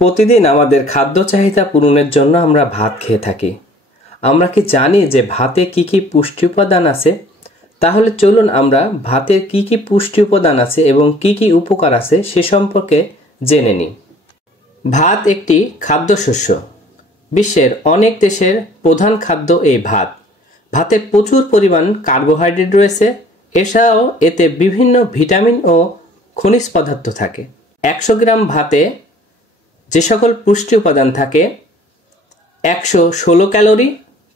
প্রতিদিন আমাদের খাদ্য চাহিদা পূরণের জন্য আমরা ভাত খেয়ে থাকি। আমরা কি জানি যে ভাতে কি কি পুষ্টি উপাদান আছে? তাহলে চলুন আমরা ভাতের কি কি পুষ্টি উপাদান আছে এবং কি কি উপকার আছে সে সম্পর্কে জেনে নিই। ভাত একটি খাদ্যশস্য। বিশ্বের অনেক দেশের প্রধান খাদ্য এই ভাত। ভাতে প্রচুর পরিমাণ কার্বোহাইড্রেট রয়েছে। এছাড়াও এতে বিভিন্ন ভিটামিন ও খনিজ পদার্থ থাকে। 100 গ্রাম ভাতে যে সকল পুষ্টি উপাদান থাকে 116 ক্যালোরি,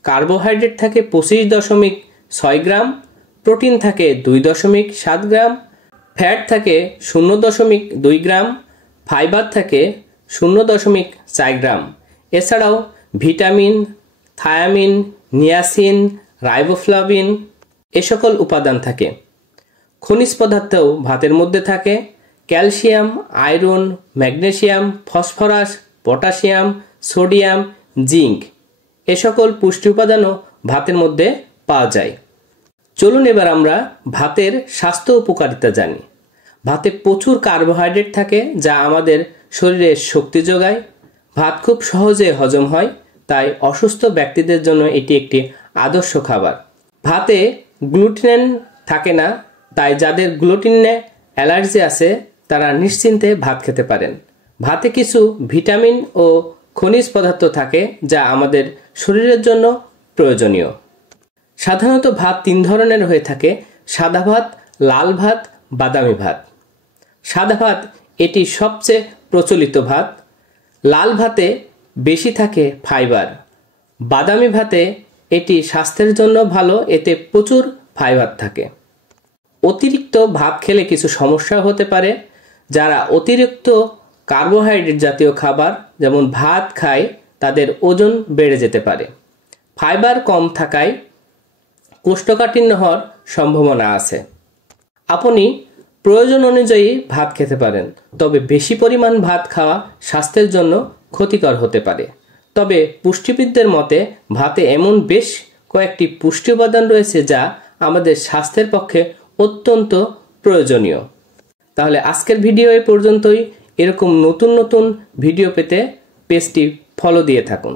কার্বোহাইড্রেট থাকে 25.6 গ্রাম, প্রোটিন থাকে 2.7 গ্রাম, ফ্যাট থাকে 0.2 গ্রাম, ফাইবার থাকে 0.4 গ্রাম। এছাড়াও ভিটামিন, থায়ামিন, নিয়াসিন, রাইবোফ্লাভিন এ সকল উপাদান থাকে। খনিজ পদার্থও ভাতের মধ্যে থাকে। Calcium, iron, magnesium, phosphorus, potassium, sodium, zinc এ সকল পুষ্টি উপাদানও ভাতের মধ্যে পাওয়া যায়। চলুন এবার আমরা ভাতের স্বাস্থ্য উপকারিতা জানি। ভাতে প্রচুর কার্বোহাইড্রেট থাকে যা আমাদের শরীরে শক্তি যোগায়। ভাত খুব সহজে হজম হয়, তাই অসুস্থ ব্যক্তিদের জন্য এটি একটি আদর্শ খাবার। ভাতে গ্লুটেন থাকে না, তাই যাদের গ্লুটেনে অ্যালার্জি আছে তারা নিশ্চিন্তে ভাত খেতে পারেন। ভাতে কিছু ভিটামিন ও খনিজ পদার্থ থাকে যা আমাদের শরীরের জন্য প্রয়োজনীয়। সাধারণত ভাত 3 ধরনের হয়ে থাকে: সাদা ভাত, লাল ভাত, বাদামি ভাত। সাদা ভাত এটি সবচেয়ে প্রচলিত ভাত। লাল ভাতে বেশি থাকে ফাইবার। বাদামি ভাতে এটি স্বাস্থ্যের জন্য ভালো, এতে প্রচুর ফাইবার থাকে। অতিরিক্ত ভাত খেলে কিছু সমস্যা হতে পারে। যারা অতিরিক্ত কার্বোহাইড্রেট জাতীয় খাবার যেমন ভাত খায় তাদের ওজন বেড়ে যেতে পারে। ফাইবার কম থাকায় কোষ্ঠকাঠিন্য হওয়ার সম্ভাবনা আছে। আপনি প্রয়োজন অনুযায়ী ভাত খেতে পারেন, তবে বেশি পরিমাণ ভাত খাওয়া স্বাস্থ্যের জন্য ক্ষতিকর হতে পারে। তবে পুষ্টিবিদদের মতে ভাতে এমন বেশ কয়েকটি পুষ্টি উপাদান রয়েছে যা আমাদের স্বাস্থ্যের পক্ষে অত্যন্ত প্রয়োজনীয়। তাহলে আজকের ভিডিও এই পর্যন্তই। এরকম নতুন নতুন ভিডিও পেতে পেজটি ফলো দিয়ে থাকুন।